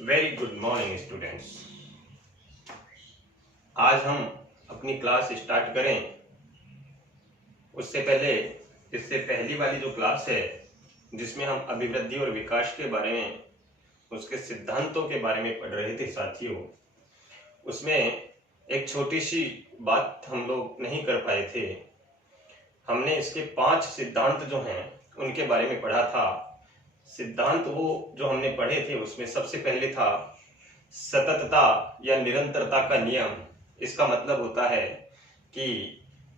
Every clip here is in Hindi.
Very good morning students. आज हम अपनी क्लास स्टार्ट करें उससे पहले इससे पहली वाली जो क्लास है जिसमें हम अभिवृद्धि और विकास के बारे में उसके सिद्धांतों के बारे में पढ़ रहे थे साथियों, उसमें एक छोटी सी बात हम लोग नहीं कर पाए थे। हमने इसके 5 सिद्धांत जो हैं उनके बारे में पढ़ा था। सिद्धांत वो जो हमने पढ़े थे उसमें सबसे पहले था सततता या निरंतरता का नियम। इसका मतलब होता है कि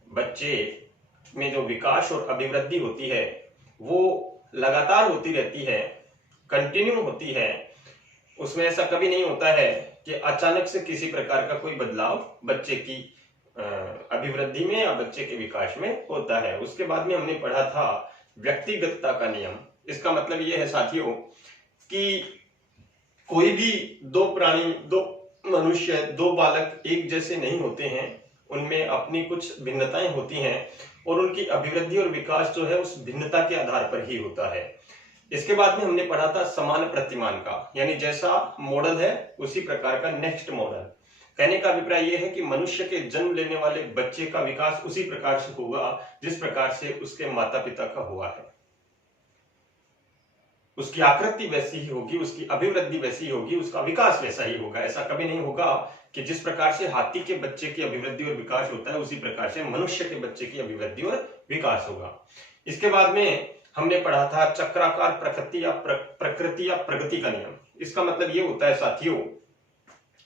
बच्चे में जो विकास और अभिवृद्धि होती है वो लगातार होती रहती है, कंटिन्यू होती है। उसमें ऐसा कभी नहीं होता है कि अचानक से किसी प्रकार का कोई बदलाव बच्चे की अभिवृद्धि में या बच्चे के विकास में होता है। उसके बाद में हमने पढ़ा था व्यक्तिगतता का नियम। इसका मतलब यह है साथियों कि कोई भी दो प्राणी, दो मनुष्य, दो बालक एक जैसे नहीं होते हैं, उनमें अपनी कुछ भिन्नताएं होती हैं और उनकी अभिवृद्धि और विकास जो है उस भिन्नता के आधार पर ही होता है। इसके बाद में हमने पढ़ा था समान प्रतिमान का, यानी जैसा मॉडल है उसी प्रकार का नेक्स्ट मॉडल। कहने का अभिप्राय यह है कि मनुष्य के जन्म लेने वाले बच्चे का विकास उसी प्रकार से होगा जिस प्रकार से उसके माता पिता का हुआ है। उसकी आकृति वैसी ही होगी, उसकी अभिवृद्धि वैसी ही होगी, उसका विकास वैसा ही होगा। ऐसा कभी नहीं होगा कि जिस प्रकार से हाथी के बच्चे की अभिवृद्धि और विकास होता है उसी प्रकार से मनुष्य के बच्चे की अभिवृद्धि और विकास होगा। इसके बाद में हमने पढ़ा था चक्राकार प्रकृति या प्रगति का नियम। इसका मतलब ये होता है साथियों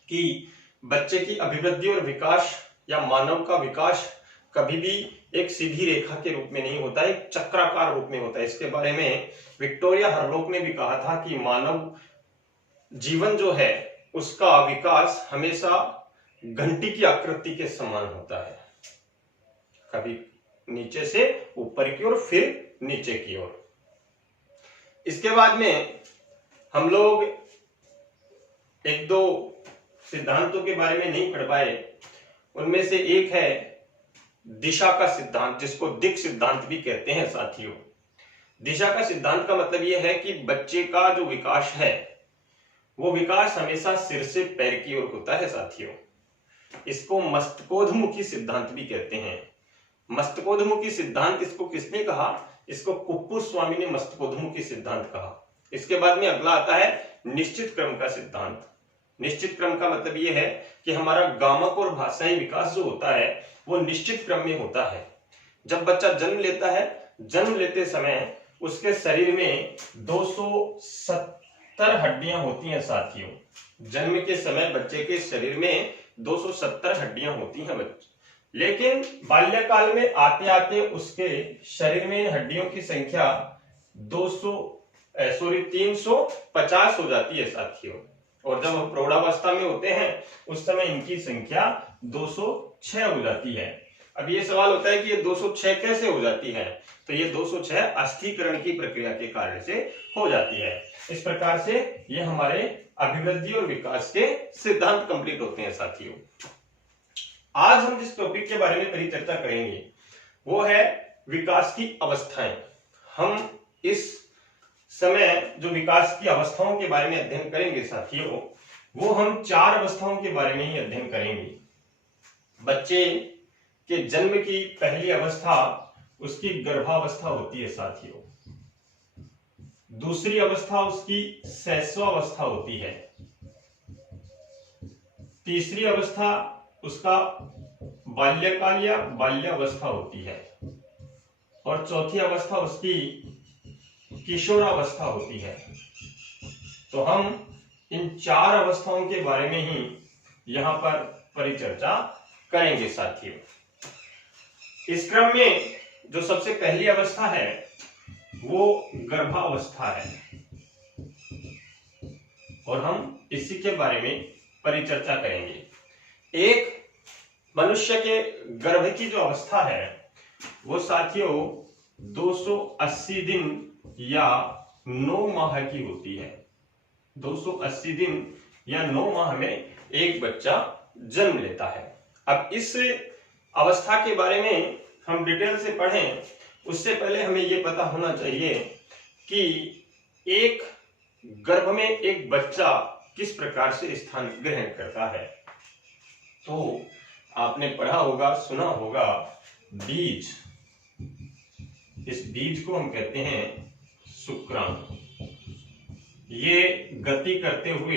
कि बच्चे की अभिवृद्धि और विकास या मानव का विकास कभी भी एक सीधी रेखा के रूप में नहीं होता, एक चक्राकार रूप में होता है। इसके बारे में विक्टोरिया हरलोक ने भी कहा था कि मानव जीवन जो है उसका विकास हमेशा घंटी की आकृति के समान होता है, कभी नीचे से ऊपर की ओर फिर नीचे की ओर। इसके बाद में हम लोग एक दो सिद्धांतों के बारे में नहीं पढ़ पाए। उनमें से एक है दिशा का सिद्धांत, जिसको दिक् सिद्धांत भी कहते हैं साथियों। दिशा का सिद्धांत का मतलब यह है कि बच्चे का जो विकास है वो विकास हमेशा सिर से पैर की ओर होता है साथियों। इसको मस्तकोधमुखी सिद्धांत भी कहते हैं। मस्तकोधमुखी सिद्धांत इसको किसने कहा? इसको कुप्पुस्वामी ने मस्तकोधमुखी सिद्धांत कहा। इसके बाद में अगला आता है निश्चित क्रम का सिद्धांत। निश्चित क्रम का मतलब यह है कि हमारा गामक और भाषाई विकास जो होता है वो निश्चित क्रम में होता है। जब बच्चा जन्म लेता है, जन्म लेते समय उसके शरीर में 270 हड्डियां होती हैं साथियों। जन्म के समय बच्चे के शरीर में 270 हड्डियां होती हैं लेकिन बाल्यकाल में आते आते उसके शरीर में हड्डियों की संख्या 350 हो जाती है साथियों। और जब हम प्रौढ़ावस्था में होते हैं उस समय इनकी संख्या 206 हो जाती है। अब ये सवाल होता है कि ये 206 कैसे हो जाती है? तो ये 206 अस्थीकरण की प्रक्रिया के कारण से हो जाती है। इस प्रकार से ये हमारे अभिवृद्धि और विकास के सिद्धांत कंप्लीट होते हैं साथियों। आज हम जिस टॉपिक के बारे में परिचर्चा करेंगे वो है विकास की अवस्थाएं। हम इस समय जो विकास की अवस्थाओं के बारे में अध्ययन करेंगे साथियों, वो हम 4 अवस्थाओं के बारे में ही अध्ययन करेंगे। बच्चे के जन्म की पहली अवस्था उसकी गर्भावस्था होती है साथियों। दूसरी अवस्था उसकी शैशवावस्था होती है। तीसरी अवस्था उसका बाल्यकाल या बाल्यावस्था होती है और चौथी अवस्था उसकी किशोरावस्था होती है। तो हम इन 4 अवस्थाओं के बारे में ही यहां पर परिचर्चा करेंगे साथियों। इस क्रम में जो सबसे पहली अवस्था है वो गर्भावस्था है और हम इसी के बारे में परिचर्चा करेंगे। एक मनुष्य के गर्भ की जो अवस्था है वो साथियों 280 दिन या 9 माह की होती है। 280 दिन या 9 माह में एक बच्चा जन्म लेता है। अब इस अवस्था के बारे में हम डिटेल से पढ़ें उससे पहले हमें यह पता होना चाहिए कि एक गर्भ में एक बच्चा किस प्रकार से स्थान ग्रहण करता है। तो आपने पढ़ा होगा, सुना होगा, बीज, इस बीज को हम कहते हैं शुक्राणु। ये गति करते हुए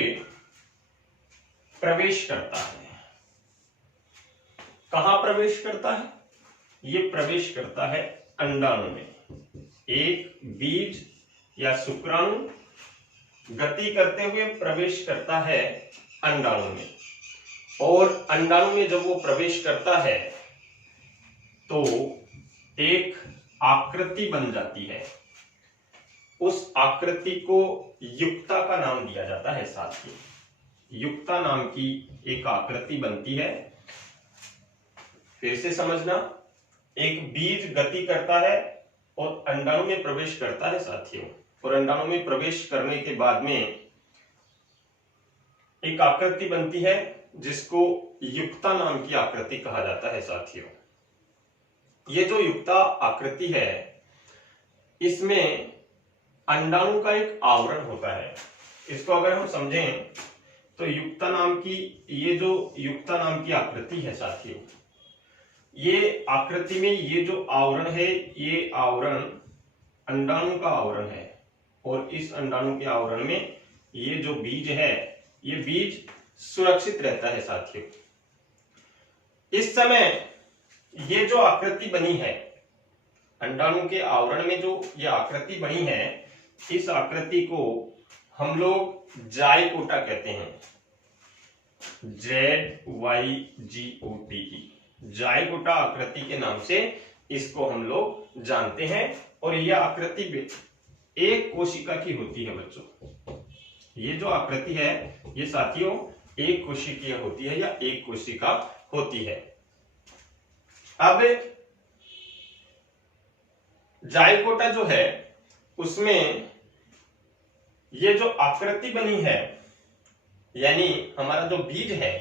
प्रवेश करता है। कहां प्रवेश करता है? ये प्रवेश करता है अंडाणु में। एक बीज या शुक्राणु गति करते हुए प्रवेश करता है अंडाणु में, और अंडाणु में जब वो प्रवेश करता है तो एक आकृति बन जाती है। उस आकृति को युक्ता का नाम दिया जाता है। साथियों, युक्ता नाम की एक आकृति बनती है। फिर से समझना, एक बीज गति करता है और अंडाणु में प्रवेश करता है साथियों, और अंडाणु में प्रवेश करने के बाद में एक आकृति बनती है जिसको युक्ता नाम की आकृति कहा जाता है साथियों। ये जो युक्ता आकृति है, इसमें अंडाणु का एक आवरण होता है। इसको अगर हम समझें तो युक्ता नाम की, ये जो युक्ता नाम की आकृति है साथियों, ये आकृति में ये जो आवरण है, ये आवरण अंडाणु का आवरण है, और इस अंडाणु के आवरण में ये जो बीज है, ये बीज सुरक्षित रहता है साथियों। इस समय ये जो आकृति बनी है, अंडाणु के आवरण में जो ये आकृति बनी है, इस आकृति को हम लोग जाइगोटा कहते हैं। ZYGOTE, जाइगोटा आकृति के नाम से इसको हम लोग जानते हैं। और यह आकृति एक कोशिका की होती है बच्चों। ये जो आकृति है, ये साथियों एक कोशिकीय होती है या एक कोशिका होती है। अब जाइगोटा जो है, उसमें ये जो आकृति बनी है, यानी हमारा जो बीज है,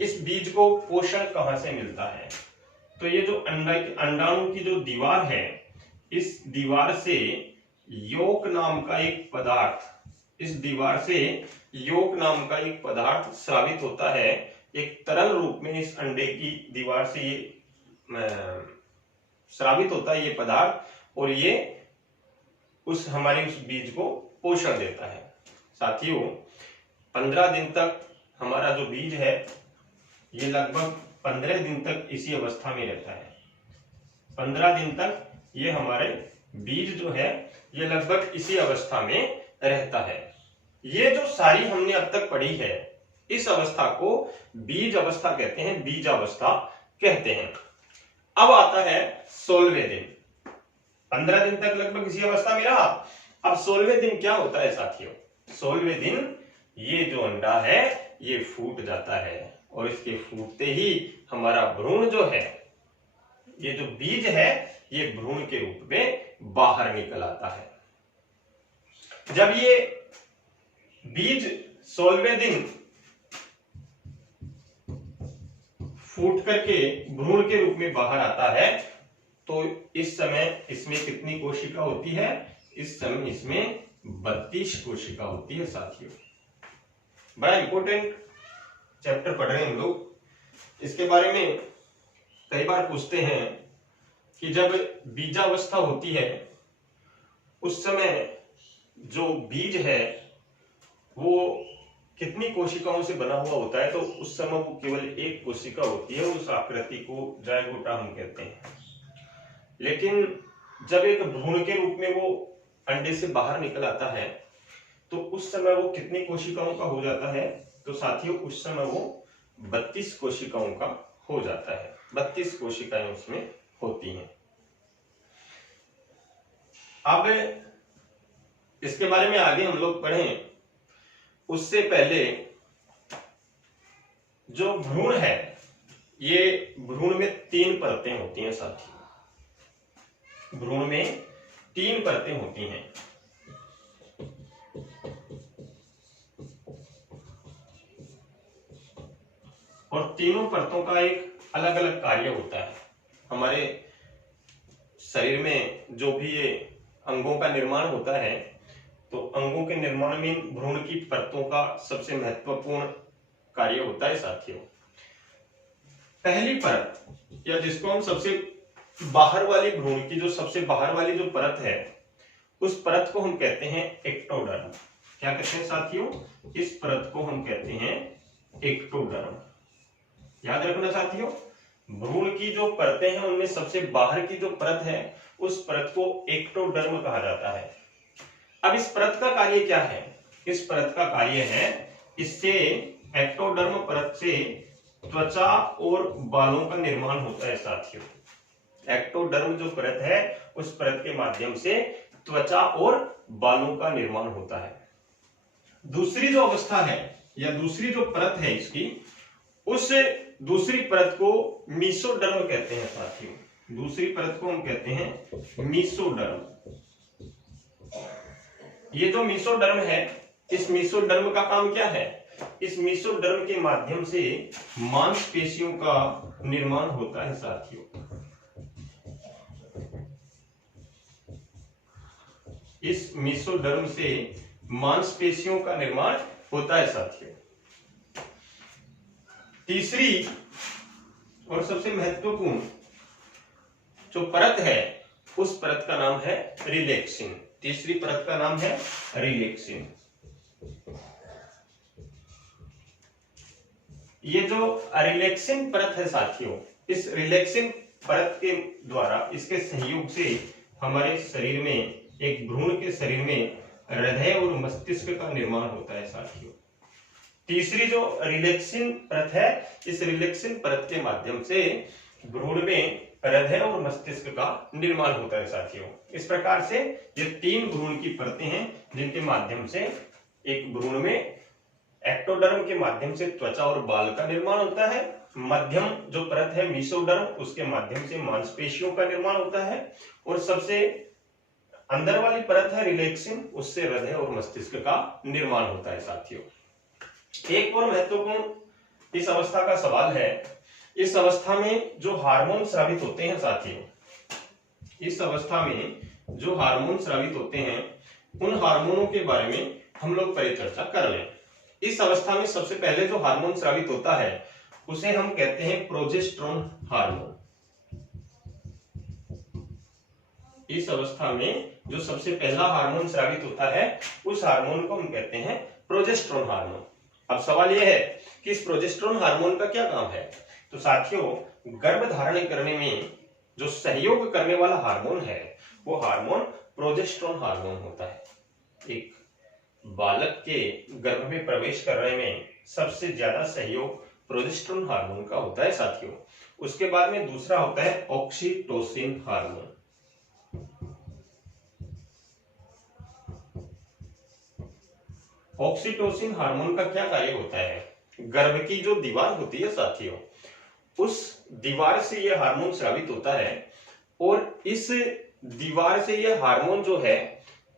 इस बीज को पोषण कहां से मिलता है? तो ये जो अंडाणु की जो दीवार है, इस दीवार से योक नाम का एक पदार्थ, इस दीवार से योक नाम का एक पदार्थ स्रावित होता है। एक तरल रूप में इस अंडे की दीवार से ये स्रावित होता है ये पदार्थ, और ये उस हमारे उस बीज को पोषण देता है। साथियों, 15 दिन तक हमारा जो बीज है, ये लगभग 15 दिन तक इसी अवस्था में रहता है। 15 दिन तक ये हमारे बीज जो है, ये लगभग इसी अवस्था में रहता है। ये जो सारी हमने अब तक पढ़ी है, इस अवस्था को बीज अवस्था कहते हैं, बीजावस्था कहते हैं। अब आता है 16वें दिन। 15 दिन तक लगभग इसी अवस्था में रहा। अब 16वें दिन क्या होता है साथियों? 16वें दिन ये जो अंडा है, ये फूट जाता है, और इसके फूटते ही हमारा भ्रूण जो है, ये जो बीज है, ये भ्रूण के रूप में बाहर निकल आता है। जब ये बीज 16वें दिन फूट करके भ्रूण के रूप में बाहर आता है, तो इस समय इसमें कितनी कोशिका होती है? इस समय इसमें 32 कोशिका होती है साथियों। बड़ा इंपॉर्टेंट चैप्टर पढ़ रहे हैं हम लोग। इसके बारे में कई बार पूछते हैं कि जब बीजावस्था होती है, उस समय जो बीज है वो कितनी कोशिकाओं से बना हुआ होता है? तो उस समय वो केवल एक कोशिका होती है, उस आकृति को जाइगोटा हम कहते हैं। लेकिन जब एक भ्रूण के रूप में वो अंडे से बाहर निकल आता है, तो उस समय वो कितनी कोशिकाओं का हो जाता है? तो साथियों, उस समय वो 32 कोशिकाओं का हो जाता है। 32 कोशिकाएं उसमें होती हैं। अब इसके बारे में आगे हम लोग पढ़ें, उससे पहले जो भ्रूण है, ये भ्रूण में 3 परतें होती हैं साथियों। भ्रूण में 3 परतें होती हैं। और तीनों परतों का एक अलग अलग कार्य होता है। हमारे शरीर में जो भी ये अंगों का निर्माण होता है, तो अंगों के निर्माण में भ्रूण की परतों का सबसे महत्वपूर्ण कार्य होता है साथियों। पहली परत या जिसको हम सबसे बाहर वाली भ्रूण की जो सबसे बाहर वाली जो परत है उस परत को हम कहते हैं एक्टोडर्म। क्या कहते हैं साथियों? इस परत को हम कहते हैं एक्टोडर्म। याद रखना साथियों, भ्रूण की जो परतें हैं उनमें सबसे बाहर की जो परत है उस परत को एक्टोडर्म कहा जाता है। अब इस परत का कार्य क्या है? इस परत का कार्य है, इससे एक्टोडर्म परत से त्वचा और बालों का निर्माण होता है साथियों। एक्टोडर्म जो परत है उस परत के माध्यम से त्वचा और बालों का निर्माण होता है। दूसरी जो अवस्था है या दूसरी जो परत है इसकी, उस दूसरी परत को मीसोडर्म कहते हैं साथियों। दूसरी परत को हम कहते हैं मीसोडर्म। ये जो मीसोडर्म है, इस मीसोडर्म का काम क्या है? इस मीसोडर्म के माध्यम से मांसपेशियों का निर्माण होता है साथियों। इस मीसोडर्म से मांसपेशियों का निर्माण होता है साथियों। तीसरी और सबसे महत्वपूर्ण जो परत है उस परत का नाम है रिलेक्सिन। तीसरी परत का नाम है रिलेक्सिन। ये जो रिलेक्सिन परत है साथियों, इस रिलेक्सिन परत के द्वारा, इसके सहयोग से हमारे शरीर में, एक भ्रूण के शरीर में हृदय और मस्तिष्क का निर्माण होता है साथियों। तीसरी जो रिलेक्सिन परत है, इस रिलेक्सिन परत के माध्यम से भ्रूण में हृदय और मस्तिष्क का निर्माण होता है साथियों। इस प्रकार से ये तीन भ्रूण की परतें हैं जिनके माध्यम से एक भ्रूण में एक्टोडर्म के माध्यम से त्वचा और बाल का निर्माण होता है। मध्यम जो परत है मीसोडर्म, उसके माध्यम से मांसपेशियों का निर्माण होता है। और सबसे अंदर वाली परत है रिलेक्सिन, उससे हृदय और मस्तिष्क का निर्माण होता है साथियों। एक और महत्वपूर्ण इस अवस्था का सवाल है, इस अवस्था में जो हार्मोन स्रावित होते हैं साथियों, इस अवस्था में जो हार्मोन स्रावित होते हैं उन हार्मोनों के बारे में हम लोग परिचर्चा कर लें। इस अवस्था में सबसे पहले जो हार्मोन स्रावित होता है उसे हम कहते हैं प्रोजेस्टेरोन हार्मोन। इस अवस्था में जो सबसे पहला हार्मोन स्रावित होता है उस हार्मोन को हम कहते हैं प्रोजेस्टेरोन हार्मोन। अब सवाल यह है कि इस प्रोजेस्टेरोन हार्मोन का क्या काम है? तो साथियों, गर्भ धारण करने में जो सहयोग करने वाला हार्मोन है वो हार्मोन प्रोजेस्टेरोन हार्मोन होता है। एक बालक के गर्भ में प्रवेश करने में सबसे ज्यादा सहयोग प्रोजेस्टेरोन हार्मोन का होता है साथियों। उसके बाद में दूसरा होता है ऑक्सीटोसिन हार्मोन। ऑक्सीटोसिन हार्मोन का क्या कार्य होता है? गर्भ की जो दीवार होती है साथियों, उस दीवार से यह हार्मोन स्रावित होता है और इस दीवार से यह हार्मोन जो है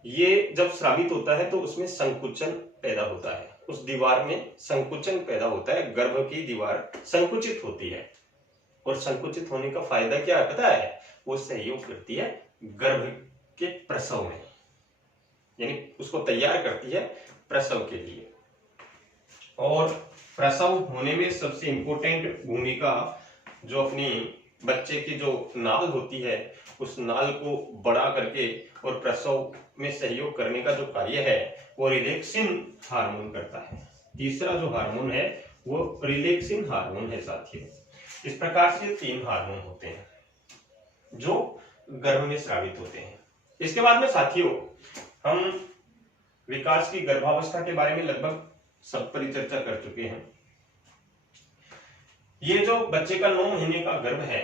ये जब स्रावित होता है तो उसमें संकुचन पैदा होता है। उस दीवार में संकुचन पैदा होता है, गर्भ की दीवार संकुचित होती है। और संकुचित होने का फायदा क्या है पता है? वो सहयोग करती है गर्भ के प्रसव में, यानी उसको तैयार करती है प्रसव के लिए। और प्रसव होने में सबसे इंपॉर्टेंट भूमिका जो अपनी बच्चे की जो नाल होती है उस नाल को बड़ा करके और प्रसव में सहयोग करने का जो कार्य है वो रिलेक्सिन हार्मोन करता है। तीसरा जो हार्मोन है वो रिलेक्सिन हार्मोन है साथियों। इस प्रकार से तीन हार्मोन होते हैं जो गर्भ में स्रावित होते हैं। इसके बाद में साथियों हम विकास की गर्भावस्था के बारे में लगभग सब परिचर्चा कर चुके हैं। ये जो बच्चे का 9 महीने का गर्भ है,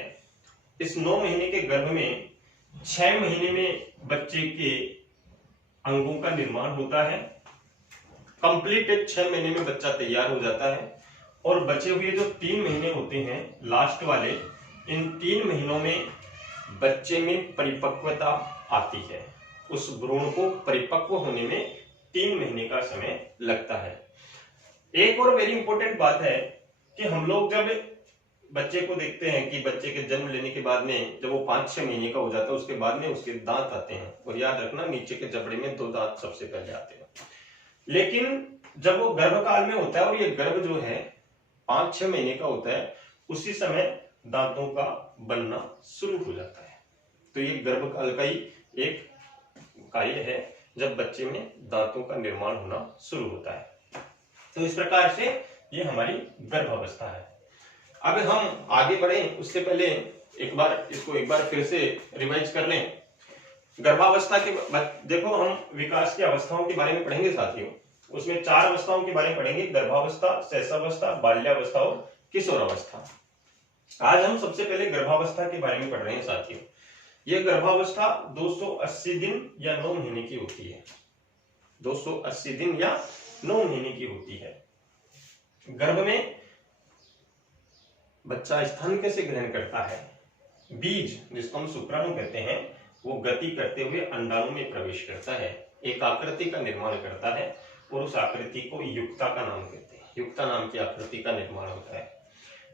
इस 9 महीने के गर्भ में 6 महीने में बच्चे के अंगों का निर्माण होता है। कंप्लीट 6 महीने में बच्चा तैयार हो जाता है और बचे हुए जो 3 महीने होते हैं लास्ट वाले, इन 3 महीनों में बच्चे में परिपक्वता आती है। उस भ्रूण को परिपक्व होने में 3 महीने का समय लगता है। एक और वेरी इंपॉर्टेंट बात है कि हम लोग जब बच्चे को देखते हैं कि बच्चे के जन्म लेने के बाद में जब वो 5-6 महीने का हो जाता है उसके बाद में उसके दांत आते हैं, और याद रखना नीचे के जबड़े में 2 दांत सबसे पहले आते हैं। लेकिन जब वो गर्भकाल में होता है और ये गर्भ जो है 5-6 महीने का होता है, उसी समय दांतों का बनना शुरू हो जाता है। तो ये गर्भकाल का ही एक कार्य है जब बच्चे में दांतों का निर्माण होना शुरू होता है। तो इस प्रकार से ये हमारी गर्भावस्था है। अब हम आगे बढ़े उससे पहले एक बार फिर से रिवाइज कर लें। गर्भावस्था के देखो हम विकास की अवस्थाओं के बारे में पढ़ेंगे साथियों। उसमें 4 अवस्थाओं के बारे में पढ़ेंगे, गर्भावस्था, शैशवावस्था, बाल्यावस्था और किशोरावस्था। आज हम सबसे पहले गर्भावस्था के बारे में पढ़ रहे हैं साथियों। यह गर्भावस्था 280 दिन या 9 महीने की होती है। 280 दिन या 9 महीने की होती है। गर्भ में बच्चा स्थान कैसे ग्रहण करता है? बीज, जिसको हम शुक्राणु कहते हैं, वो गति करते हुए अंडाणु में प्रवेश करता है, एक आकृति का निर्माण करता है और उस आकृति को युक्ता का नाम कहते हैं। युक्ता नाम की आकृति का निर्माण होता है।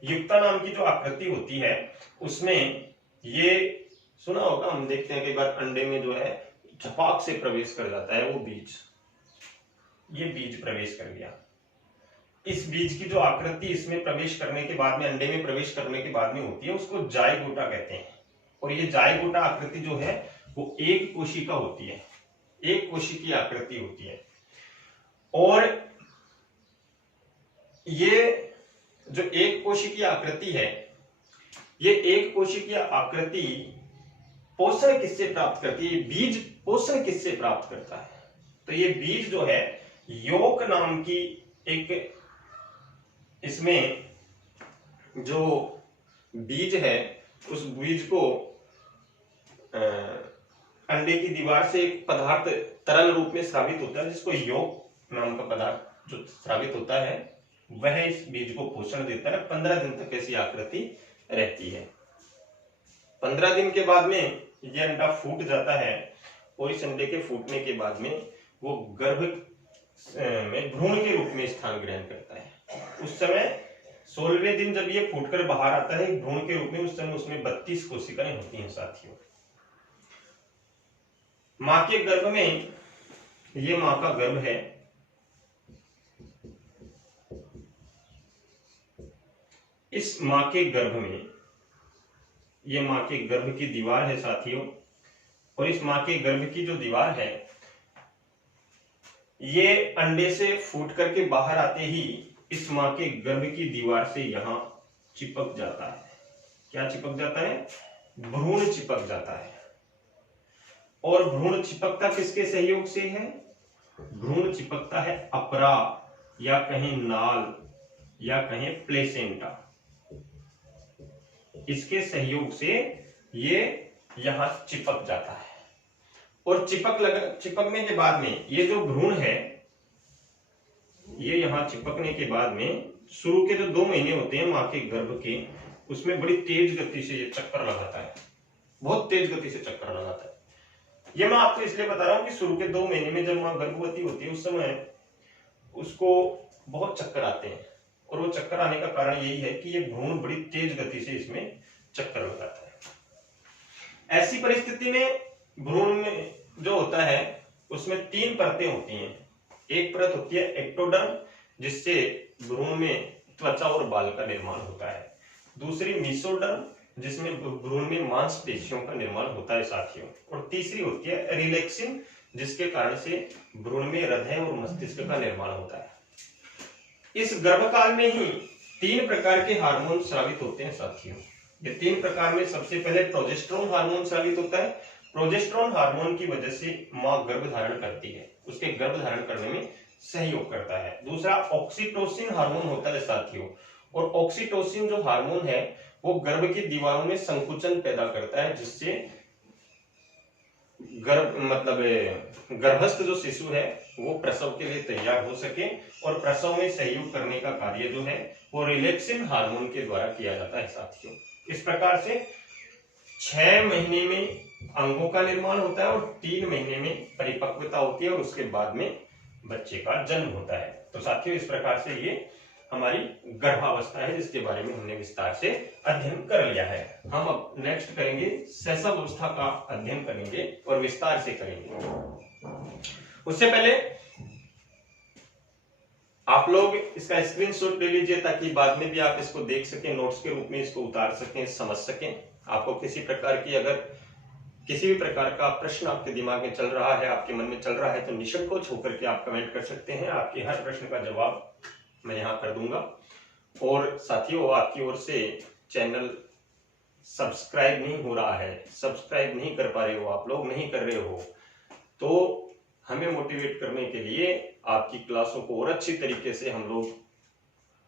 युक्ता नाम की जो आकृति होती है उसमें ये सुना होगा, हम देखते हैं कई बार अंडे में जो है झपाक से प्रवेश कर जाता है वो बीज। ये बीज प्रवेश कर गया। इस बीज की जो आकृति इसमें प्रवेश करने के बाद में, अंडे में प्रवेश करने के बाद में होती है, उसको जायगोटा कहते हैं। और ये जायगोटा आकृति जो है वो एक कोशिका होती है, एक कोशिकीय आकृति होती है। और ये जो एक कोशिकीय आकृति है, ये एक कोशिकीय आकृति पोषण किससे प्राप्त करती है? बीज पोषण किससे प्राप्त करता है? तो ये बीज जो है योक नाम की एक, इसमें जो बीज है उस बीज को अंडे की दीवार से एक पदार्थ तरल रूप में स्रावित होता है, जिसको योक नाम का पदार्थ जो स्रावित होता है वह इस बीज को पोषण देता है। 15 दिन तक ऐसी आकृति रहती है। 15 दिन के बाद में ये अंडा फूट जाता है और इस अंडे के फूटने के बाद में वो गर्भ में भ्रूण के रूप में स्थान ग्रहण करता है। उस समय 16वें दिन जब ये फूटकर बाहर आता है भ्रूण के रूप में, उस समय उसमें 32 कोशिकाएं होती हैं साथियों। मां के गर्भ में, ये मां का गर्भ है, इस मां के गर्भ में, ये मां के गर्भ की दीवार है साथियों। और इस मां के गर्भ की जो दीवार है ये अंडे से फूट करके बाहर आते ही इस मां के गर्भ की दीवार से यहां चिपक जाता है। क्या चिपक जाता है? भ्रूण चिपक जाता है। और भ्रूण चिपकता किसके सहयोग से है? भ्रूण चिपकता है अपरा या कहीं नाल या कहीं प्लेसेंटा, इसके सहयोग से ये यहां चिपक जाता है। और चिपकने के बाद में ये जो भ्रूण है, ये यहां चिपकने के बाद में शुरू के जो 2 महीने होते हैं मां के गर्भ के, उसमें बड़ी तेज गति से ये चक्कर लगाता है, बहुत तेज गति से चक्कर लगाता है। ये मैं आपको इसलिए बता रहा हूं कि शुरू के 2 महीने में जब मां गर्भवती होती है उस समय उसको बहुत चक्कर आते हैं। और वो चक्कर आने का कारण यही है कि ये भ्रूण बड़ी तेज गति से इसमें चक्कर लगाता है। ऐसी परिस्थिति में भ्रूण में जो होता है उसमें 3 परतें होती हैं। एक परत होती है एक्टोडर्म, जिससे भ्रूण में त्वचा और बाल का निर्माण होता है। दूसरी मेसोडर्म, जिसमें भ्रूण में मांसपेशियों का निर्माण होता है साथियों। और तीसरी होती है रिलैक्सिन, जिसके कारण से भ्रूण में हृदय और मस्तिष्क का निर्माण होता है। इस गर्भकाल में ही 3 प्रकार के हार्मोन स्रावित होते हैं साथियों। ये 3 प्रकार में सबसे पहले प्रोजेस्टेरोन हार्मोन स्रावित होता है। प्रोजेस्टेरोन हार्मोन की वजह से मां गर्भ धारण करती है, उसके गर्भ धारण करने में सहयोग करता है। दूसरा ऑक्सीटोसिन हार्मोन होता है साथियों। और ऑक्सीटोसिन जो हार्मोन है वो गर्भ की दीवारों में संकुचन पैदा करता है, जिससे गर्भस्थ जो शिशु है वो प्रसव के लिए तैयार हो सके। और प्रसव में सहयोग करने का कार्य जो है वो रिलैक्सिन हार्मोन के द्वारा किया जाता है साथियों। इस प्रकार से 6 महीने में अंगों का निर्माण होता है और 3 महीने में परिपक्वता होती है और उसके बाद में बच्चे का जन्म होता है। तो साथियों इस प्रकार से ये हमारी गर्भावस्था है, जिसके बारे में हमने विस्तार से अध्ययन कर लिया है। हम अब नेक्स्ट करेंगे शैशवावस्था का अध्ययन करेंगे और विस्तार से करेंगे। उससे पहले आप लोग इसका स्क्रीनशॉट ले लीजिए ताकि बाद में भी आप इसको देख सकें, नोट्स के रूप में इसको उतार सकें, समझ सकें। आपको किसी प्रकार की अगर किसी भी प्रकार का प्रश्न आपके दिमाग में चल रहा है, आपके मन में चल रहा है, तो निसंकोच होकर के आप कमेंट कर सकते हैं। आपके हर प्रश्न का जवाब मैं यहाँ कर दूंगा। और साथियों, आपकी ओर से चैनल सब्सक्राइब नहीं हो रहा है, सब्सक्राइब नहीं कर पा रहे हो, आप लोग नहीं कर रहे हो, तो हमें मोटिवेट करने के लिए आपकी क्लासों को और अच्छी तरीके से हम लोग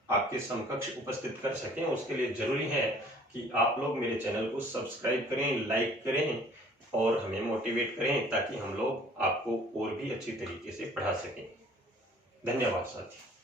आपके समकक्ष उपस्थित कर सकें, उसके लिए जरूरी है कि आप लोग मेरे चैनल को सब्सक्राइब करें, लाइक करें और हमें मोटिवेट करें ताकि हम लोग आपको और भी अच्छी तरीके से पढ़ा सकें। धन्यवाद साथी।